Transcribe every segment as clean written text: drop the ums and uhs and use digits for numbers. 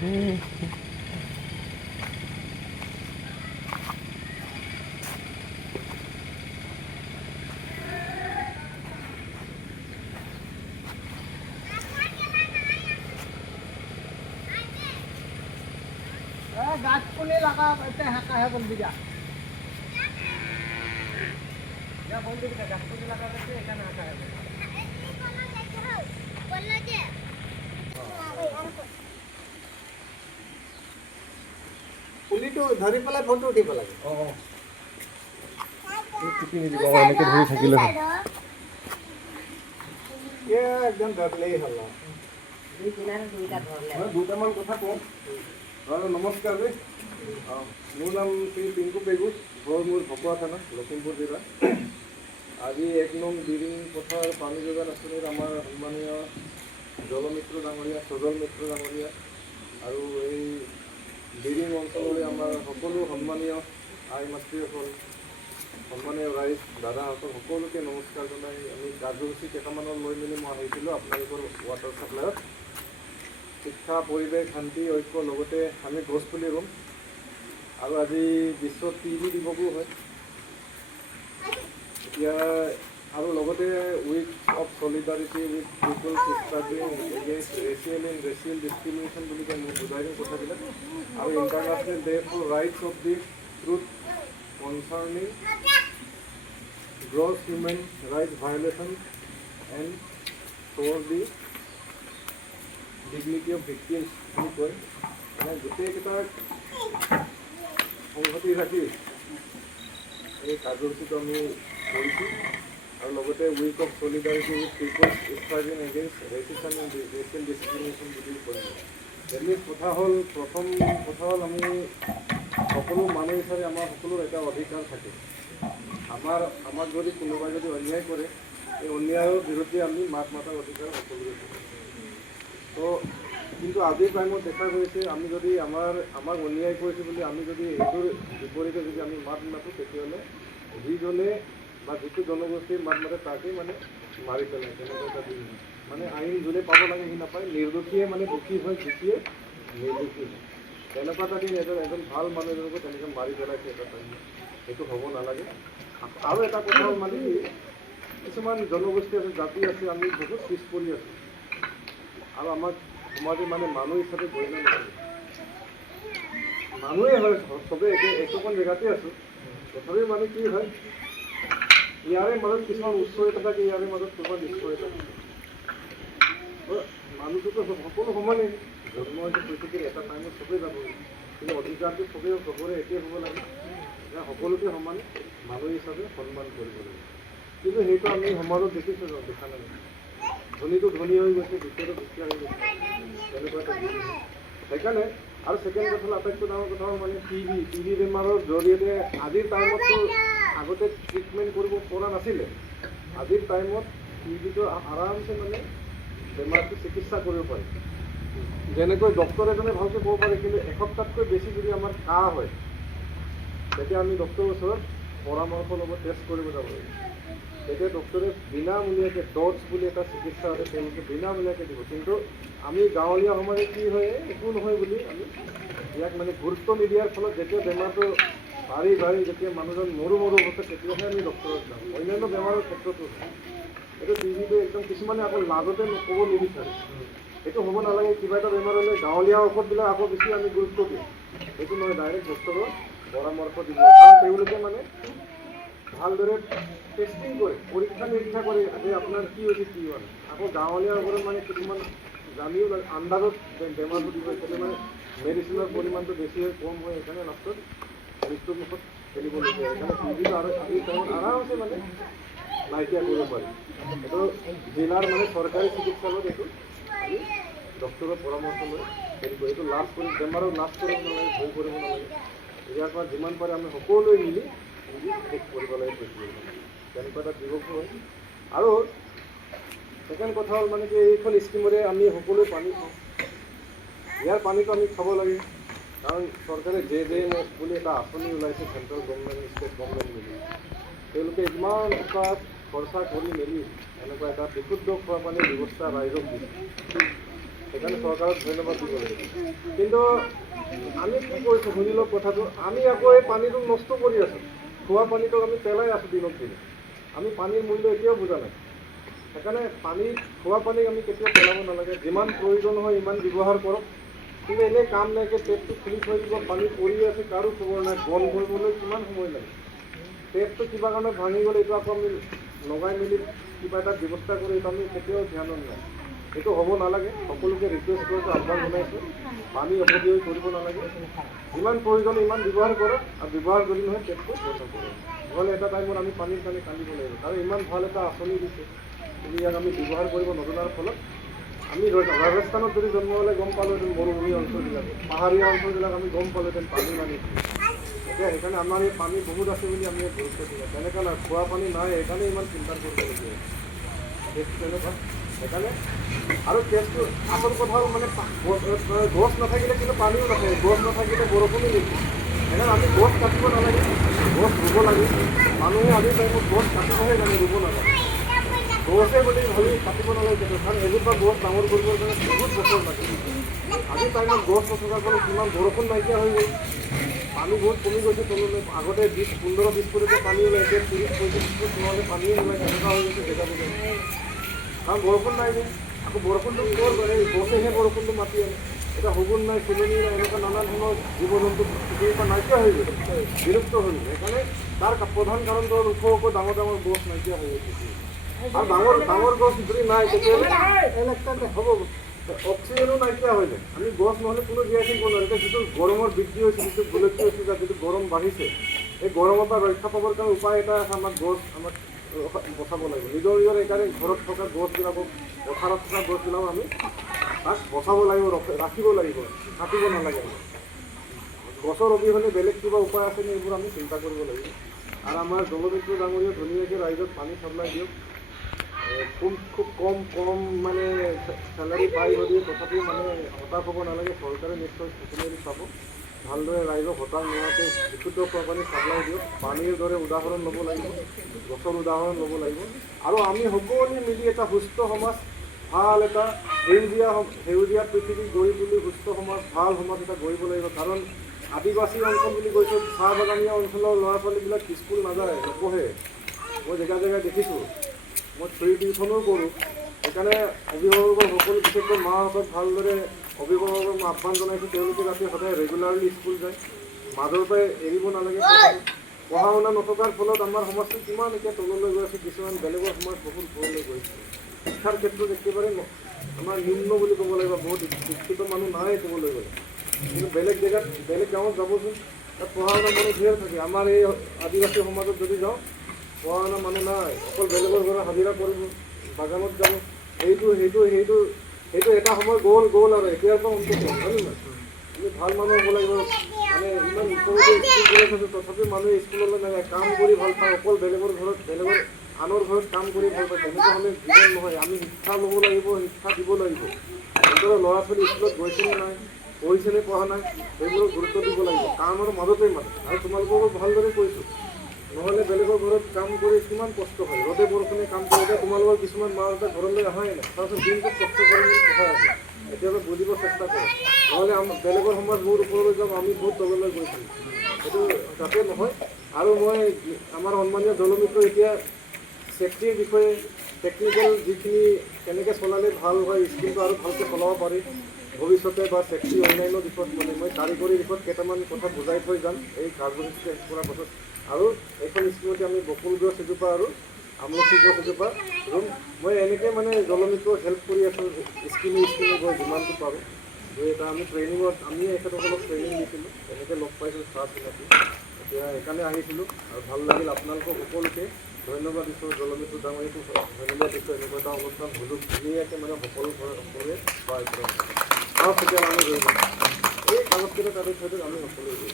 গাছ পুলি লাগা হাঁকা হে বলবি যা বলবি গাছ পুলি লাগা এখানে হাঁকা হে পুলিটো ধৰি পেলাই ফটো উঠিব লাগে এনেকে ধৰি থাকিলে একদম ধৰলেই হ'ল দুটামান কথা কওঁ নমস্কাৰ দেই মোৰ নাম শ্ৰী পিংকু পেগু ঘৰ মোৰ ভকুৱা থানা লখিমপুৰ জিলা আজি ১ নং দিৰিং পথাৰ পানী যোগান আঁচনিৰ আমাৰ সন্মানীয় জলমিত্ৰ ডাঙৰীয়া সজল মিত্ৰ ডাঙৰীয়া আৰু এই দিৰিং অঞ্চলৰে আমাৰ সকলো সন্মানীয় আই মাতৃসকল সন্মানীয় ৰাইজ দাদাসকল সকলোকে নমস্কাৰ জনাই আমি কাৰ্যসূচী কেইটামানৰ লৈ মেলি মই আহিছিলোঁ আপোনালোকৰ ৱাটাৰ ছাপ্লাইত শিক্ষা পৰিৱেশ শান্তি ঐক্য লগতে আমি গছ পুলি ৰুম আৰু আজি বিশ্ব টিবি দিৱসো হয় এতিয়া আৰু লগতে week of solidarity with people struggling against racial and racial discrimination বুলি কয় মোক বুজাই দিম কথাবিলাক আৰু international day for rights of the truth concerning gross human rights violation and toward the dignity of victims বুলি কয় মানে গোটেইকেইটাক সংহতি ৰাখি এই কাৰ্যসূচীটো আমি কৰিছোঁ আৰু লগতে week of solidarity with peoples struggling against racism and racial discrimination বুলি কয় এটলিষ্ট কথা হ'ল প্ৰথম কথা হ'ল আমি সকলো মানুহ হিচাপে আমাৰ সকলোৰ এটা অধিকাৰ থাকে আমাক যদি কোনোবাই যদি অন্যায় কৰে এই অন্যায়ৰ বিৰুদ্ধে আমি মাত মাতাৰ অধিকাৰ সকলোৰে থাকে তো কিন্তু আজিৰ টাইমত দেখা গৈছে আমি যদি আমাক অন্যায় কৰিছে বুলি আমি যদি সেইটোৰ বিপৰীতে যদি আমি মাত নাতো তেতিয়াহ'লে যিজনে বা যিটো জনগোষ্ঠীৰ মাত মাতে তাকেই মানে মাৰি পেলায় তেনেকুৱা এটা দিন মানে আইন যোনে পাব লাগে সি নাপায় নিৰ্দোষীয়ে মানে দোষী হয় দোষীয়ে নিৰ্দোষী হয় তেনেকুৱা এটা দিন এজন ভাল মানুহ এজনকো তেনেকৈ মাৰি পেলাইছে এটা টাইমত সেইটো হ'ব নালাগে আৰু এটা কথা হ'ল মানে কি কিছুমান জনগোষ্ঠী আছে জাতি আছে আমি বহুত পিছ পৰি আছোঁ আৰু আমাক সমাজে মানে মানুহ হিচাপে গণ্য নকৰে মানুহে হয় চবেই একোখন জেগাতে আছোঁ তথাপিও মানে কি হয় ইয়াৰে মাজত কিছুমান উচ্চতা থাকে ইয়াৰে মাজত কিছুমান নিশ্চয়তা থাকে মানুহটোতো সকলো সমানেই জন্ম হৈছে পৃথিৱীৰ এটা টাইমত চবেই যাব কিন্তু অধিকাৰটো চবৰে একেই হ'ব লাগে সকলোকে সমান মানুহ হিচাপে সন্মান কৰিব লাগে কিন্তু সেইটো আমি সমাজত দেখিছোঁ দেখা নাই ধনীটো ধনী হৈ গৈছে দুখীয়াটো দুখীয়া হৈ গৈছে তেনেকুৱা এটা সেইকাৰণে আৰু ছেকেণ্ড কথা হ'ল আটাইতকৈ ডাঙৰ কথা হ'ল মানে টিবি বেমাৰৰ জৰিয়তে আজিৰ টাইমততো আগতে ট্ৰিটমেণ্ট কৰিব পৰা নাছিলে আজিৰ টাইমত টিবিটো আৰামছে মানে বেমাৰটো চিকিৎসা কৰিব পাৰি যেনেকৈ ডক্তৰ এজনে ভালকৈ ক'ব পাৰে কিন্তু এসপ্তাহতকৈ বেছি যদি আমাৰ কাহ হয় তেতিয়া আমি ডক্তৰৰ ওচৰত পৰামৰ্শ ল'ব টেষ্ট কৰিব যাব লাগিব তেতিয়া ডক্তৰে বিনামূলীয়াকৈ ডজ বুলি এটা চিকিৎসা আছে তেওঁলোকে বিনামূলীয়াকৈ দিব কিন্তু আমি গাঁৱলীয়া সমাজে কি হয় একো নহয় বুলি আমি ইয়াক মানে গুৰুত্ব নিদিয়াৰ ফলত যেতিয়া বেমাৰটো বাঢ়ি যেতিয়া মানুহজন মৰো অৱস্থা তেতিয়াহে আমি ডক্তৰত যাওঁ অন্যান্য বেমাৰৰ ক্ষেত্ৰতো এইটো টিবিটো একদম কিছুমানে আকৌ লাজতে ক'ব নিবিচাৰে সেইটো হ'ব নালাগে কিবা এটা বেমাৰ হ'লে গাঁৱলীয়া ঔষধবিলাক আকৌ বেছি আমি গুৰুত্ব দিওঁ সেইটো নহয় ডাইৰেক্ট ডক্তৰৰ পৰামৰ্শ দিব কাৰণ তেওঁলোকে মানে ভালদৰে টেষ্টিং কৰে পৰীক্ষা নিৰীক্ষা কৰে যে আপোনাৰ কি হৈছে কি হোৱা নাই আকৌ গাঁৱলীয়া ওপৰত মানে কিছুমান জানিও আন্দাজত বেমাৰটো দিব সেইকাৰণে মানে মেডিচিনৰ পৰিমাণটো বেছি হয় কম হয় সেইকাৰণে লাষ্টত মৃত্যুৰ মুখত খেলিবলগীয়া হয় সেইকাৰণে টিবিটো আৰু আজিৰ টাইমত আৰামছে মানে নাইকিয়া কৰিব পাৰি এইটো জিলাৰ মানে চৰকাৰী চিকিৎসালয়ত এইটো আমি ডক্তৰৰ পৰামৰ্শ লৈ হেৰি কৰি এইটো লাজ কৰি বেমাৰৰ লাজ কৰিব নালাগে ভয় কৰিব নালাগে ইয়াৰ পৰা যিমান পাৰে আমি সকলোৱে মিলি শেষ কৰিব লাগে তেনেকুৱা এটা দিৱস হয় আৰু ছেকেণ্ড কথা হ'ল মানে কি এইখন স্কিমৰে আমি সকলোৱে পানী খাওঁ ইয়াৰ পানীটো আমি খাব লাগে কাৰণ চৰকাৰে JJM বুলি এটা আঁচনি ওলাইছে চেণ্ট্ৰেল গভৰ্ণমেণ্ট ষ্টেট গভৰ্ণমেণ্ট মিলি তেওঁলোকে ইমান টকা খৰচা কৰি মেলি এনেকুৱা এটা বিশুদ্ধ খোৱা পানীৰ ব্যৱস্থা ৰাইজক দিছে সেইকাৰণে চৰকাৰক ধন্যবাদ দিব লাগিব। কিন্তু আমি কি কৰিছোঁ শুনি লওক কথাটো, আমি আকৌ এই পানীটো নষ্ট কৰি আছোঁ। খোৱা পানীটো আমি পেলাই আছোঁ দিনক দিনে। আমি পানীৰ মূল্য এতিয়াও বুজা নাই। সেইকাৰণে খোৱা পানীক আমি কেতিয়াও পেলাব নালাগে। যিমান প্ৰয়োজন হয় ইমান ব্যৱহাৰ কৰক। কিন্তু এনেই কাম নাইকে টেপটো খুলি থৈ দিব, পানী পৰি আছে, কাৰো খবৰ নাই। বন্ধ কৰিবলৈ কিমান সময় লাগে। টেপটো কিবা কাৰণে ভাঙি গ'লে এইটো আকৌ আমি লগাই মেলি কিবা এটা ব্যৱস্থা কৰি এইটো আমি কেতিয়াও ধ্যানত নাই। এইটো হ'ব নালাগে। সকলোকে ৰিকুৱেষ্ট কৰিছোঁ, আহ্বান জনাইছোঁ, পানী অপব্যয় কৰিব নালাগে। যিমান প্ৰয়োজন ইমান ব্যৱহাৰ কৰক, আৰু ব্যৱহাৰ যদি নহয় টেপটো বন্ধ কৰক। নহ'লে এটা টাইমত আমি পানীৰ কাৰণে কান্দিব লাগিব। কাৰণ ইমান ভাল এটা আঁচনি দিছে, কিন্তু ইয়াক আমি ব্যৱহাৰ কৰিব নজনাৰ ফলত আমি ৰাজস্থানত যদি জন্ম হ'লে গম পালোহেঁতেন, মৰুভূমি অঞ্চলবিলাকত, পাহাৰীয়া অঞ্চলবিলাক আমি গম পালোহেঁতেন পানী মানে এতিয়া সেইকাৰণে আমাৰ এই পানী বহুত আছে বুলি আমি গুৰুত্ব দিওঁ। তেনেকুৱা নাই, খোৱা পানী নাই, সেইকাৰণে ইমান চিন্তা কৰিবলগীয়া হৈছে। তেনেকুৱা সেইকাৰণে আৰু কেছটো আচল কথা হ'ল মানে গছ নাথাকিলে কিন্তু পানীও নাথাকে, গছ নাথাকিলে বৰষুণো নিদিয়ে। সেইকাৰণে আমি গছ কাটিব নালাগে, গছ ৰুব লাগে। মানুহে আজিৰ টাইমত গছ কাটিবহে জানে, ৰুব নালাগে। গছে বুলি ভাবি কাটিব নালাগে, কাৰণ এজোপা গছ ডাঙৰ কৰিবৰ কাৰণে বহুত বছৰ লাগে। আজিৰ টাইমত গছ নথকাৰ ফলত কিমান বৰষুণ নাইকিয়া হৈ গ'ল, পানী বহুত কমি গৈছে তললৈ। আগতে 15-20 ফুটতে পানী ওলাই, এতিয়া 30-35 ফুট নহ'লে পানীয়ে নোলায়, তেনেকুৱা হৈ গৈছে জেগা জেগা। কাৰণ বৰষুণ নাই যে, আকৌ বৰষুণটো ক'ৰ কৰে, গছেহে বৰষুণটো মাতি আনে। এতিয়া শগুন নাই, চিলনি নাই, এনেকুৱা নানান ধৰণৰ জীৱ জন্তু পৃথিৱীৰ পৰা নাইকিয়া হৈ গৈছে, বিলুপ্ত হৈ গৈছে। সেইকাৰণে তাৰ প্ৰধান কাৰণটো হ'ল ওখ ওখ ডাঙৰ ডাঙৰ গছ নাইকিয়া হৈ গৈছে। আৰু ডাঙৰ গছ যদি নাই তেতিয়াহ'লে হ'ব, অক্সিজেনো নাইকিয়া হৈ যায়। আমি গছ নহ'লে কোনো জীয়াই থাকিব নোৱাৰে। এতিয়া যিটো গৰমৰ বৃদ্ধি হৈছে, যিটো গোলকীয় উষ্ণতা, যিটো গৰম বাঢ়িছে, এই গৰমৰ পৰা ৰক্ষা পাবৰ কাৰণে উপায় এটা আছে, আমাক গছ আমাক বচাব লাগিব। নিজৰ সেইকাৰণে ঘৰত থকা গছবিলাকক, পথাৰত থকা গছবিলাকক আমি তাক বচাব লাগিব, ৰাখিব লাগিব, কাটিব নালাগে। গছৰ অবিহনে বেলেগ কিবা উপায় আছে নে, এইবোৰ আমি চিন্তা কৰিব লাগিব। আৰু আমাৰ জলবিদ্যুৎ ডাঙৰীয়া ধুনীয়াকৈ ৰাইজক পানী চাপ্লাই দিয়ক। খুব কম মানে চেলাৰী পাই যদিও তথাপিও মানে হতাশ হ'ব নালাগে। চৰকাৰে নিশ্চয় চকুমেলি চাব, ভালদৰে ৰাইজক হতাশ নোহোৱাকৈ বিশুদ্ধ খোৱা পানী চাপ্লাই দিয়ক। পানীৰ দৰে উদাহৰণ ল'ব লাগিব, গছৰ উদাহৰণ ল'ব লাগিব। আৰু আমি সকলোৱে মিলি এটা সুস্থ সমাজ, ভাল এটা সেউজীয়া পৃথিৱী গঢ়ি তুলি সুস্থ সমাজ, ভাল সমাজ এটা গঢ়িব লাগিব। কাৰণ আদিবাসী অঞ্চল বুলি কৈছোঁ, চাহ বাগানীয়া অঞ্চলৰ ল'ৰা ছোৱালীবিলাক স্কুল নাযায়, নপঢ়ে। মই জেগা দেখিছোঁ, মই ফ্ৰী টিউশ্যনো কৰোঁ। সেইকাৰণে অভিভাৱকৰ সকলো, বিশেষকৈ মাহঁতক ভালদৰে অভিভাৱকক মই আহ্বান জনাইছোঁ, তেওঁলোকে যাতে সদায় ৰেগুলাৰলি স্কুল যায়। মাজৰ পৰাই এৰিব নালাগে। পঢ়া শুনা নথকাৰ ফলত আমাৰ সমাজটো কিমান এতিয়া তললৈ গৈ আছে, কিছুমান বেলেগৰ সমাজ বহুত ওপৰলৈ গৈছে। শিক্ষাৰ ক্ষেত্ৰত একেবাৰে আমাৰ নিম্ন বুলি ক'ব লাগিব, বহুত শিক্ষিত মানুহ নাই ক'বলৈ গ'লে। কিন্তু বেলেগ গাঁৱত যাবচোন, তাত পঢ়া শুনা মানুহ ধেৰ থাকে। আমাৰ এই আদিবাসী সমাজত যদি যাওঁ, পঢ়া শুনা মানুহ নাই, অকল বেলেগৰ ঘৰত হাজিৰা কৰিব, বাগানত যাব। সেইটো এটা সময় গ'ল আৰু এতিয়াৰ পৰা অন্তত হয়নে নাই? আমি ভাল মানুহ হ'ব লাগিব। মানে ইমান ওচৰতে স্কুল কলেজ আছে, তথাপিও মানুহে স্কুললৈ নাযায়, কাম কৰি ভাল পায়, অকল বেলেগৰ আনৰ ঘৰত কাম কৰি ভাল পায়। তেনেকুৱা হ'লে জীৱন নহয়। আমি শিক্ষা ল'ব লাগিব, শিক্ষা দিব লাগিব। নিজৰ ল'ৰা ছোৱালী স্কুলত গৈছেনে নাই, পঢ়িছেনে পঢ়া নাই, সেইবোৰক গুৰুত্ব দিব লাগিব। কামৰ মাজতে আৰু তোমালোককো ভালদৰে কৈছোঁ, নহ'লে বেলেগৰ ঘৰত কাম কৰি কিমান কষ্ট হয়, ৰ'দে বৰষুণে কাম কৰি। এতিয়া তোমালোকৰ কিছুমান মা দেউতা ঘৰলৈ অহাই নাই, তাৰপিছত দিনটোত কষ্ট কৰি মেলি কথা আছে, এতিয়ালৈ বুজিব চেষ্টা কৰে। নহ'লে বেলেগৰ সমাজ বহুত ওপৰলৈ যাম, আমি বহুত তললৈ গৈছোঁ। সেইটো যাতে নহয়। আৰু মই আমাৰ সন্মানীয় দলমিত্ৰ এতিয়া ছেফটিৰ বিষয়ে, টেকনিকেল যিখিনি কেনেকৈ চলালে ভাল হয়, স্কিমটো আৰু ভালকৈ চলাব পাৰি ভৱিষ্যতে, বা ছেফটি অন্যান্য দিশত মানে মই কাৰিকৰী দিশত কেইটামান কথা বুজাই থৈ যাম এই কাৰ্যসূচীটো শেষ কৰাৰ পাছত। আৰু এইখন স্কিমতে আমি বকুল গছ এজোপা আৰু আমলখি গছ এজোপা ৰুম। মই এনেকৈ মানে দলমিত্ৰক হেল্প কৰি আছোঁ, স্কিমে গৈ যিমানটো পাৰোঁ। এটা আমি ট্ৰেইনিঙত, আমি এখেতসকলক ট্ৰেইনিং দিছিলোঁ, তেনেকৈ লগ পাইছোঁ চাহ চিনাকি। এতিয়া সেইকাৰণে আহিছিলোঁ, আৰু ভাল লাগিল। আপোনালোকক সকলোকে ধন্যবাদ দিছোঁ, জলমিত্ৰ ডাঙৰীয়াকো ধন্যবাদ দিছোঁ। এনেকুৱা এটা অনুষ্ঠান সুযোগ ধুনীয়াকৈ মানে সকলো সকলোৱে পাই চাওঁ তেতিয়া আমি ৰৈ যাম। এই কাগজকেইটা তাতে থৈ দিওঁ, আমি সকলোৱে ৰৈ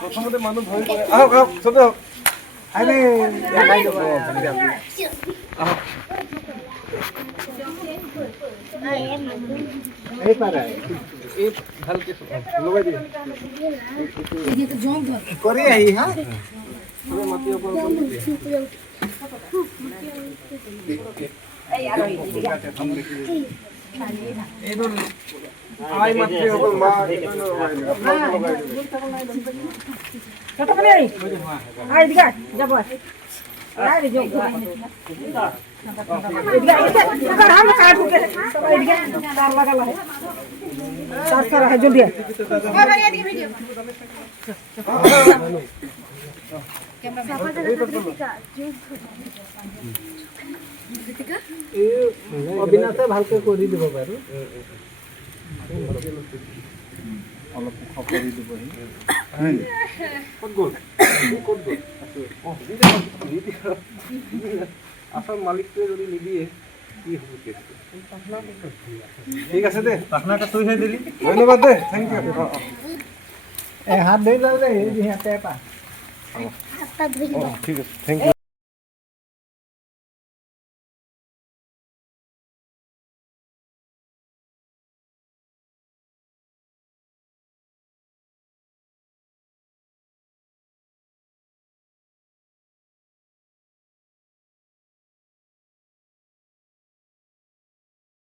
প্ৰথমতে মানুহ ভয় কৰে, আহক চবে আহক। আরে দেখাই দেবো এই পারে এই হালকে লগাই দে করে আই হ্যাঁ পুরো মাটি উপর এইবার আই মাটি উপর মা এখানে লগাই দে কত করে আই দিগা যাব আই রে যোগ এদিকে কার হাম কাট বুকে সবাই এদিকে তার লাগালা है তার সারা है जल्दी ओ भाई एदिके वीडियो कैमरा साफा जगह कृतिका এই অবিনাশে ভালকে কৰি দিব পাৰো অলপ কৰি দিব ক'ত গ'ল আসাম মালিকটোৱে যদি নিদিয়ে কি হ'ব কেছটো ঠিক আছে দে পাখনাটা তুইহে দিলি ধন্যবাদ দে থেংক ইউ হাত ধৰি লওঁ যে এই হাতে পা ঠিক আছে থেংক ইউ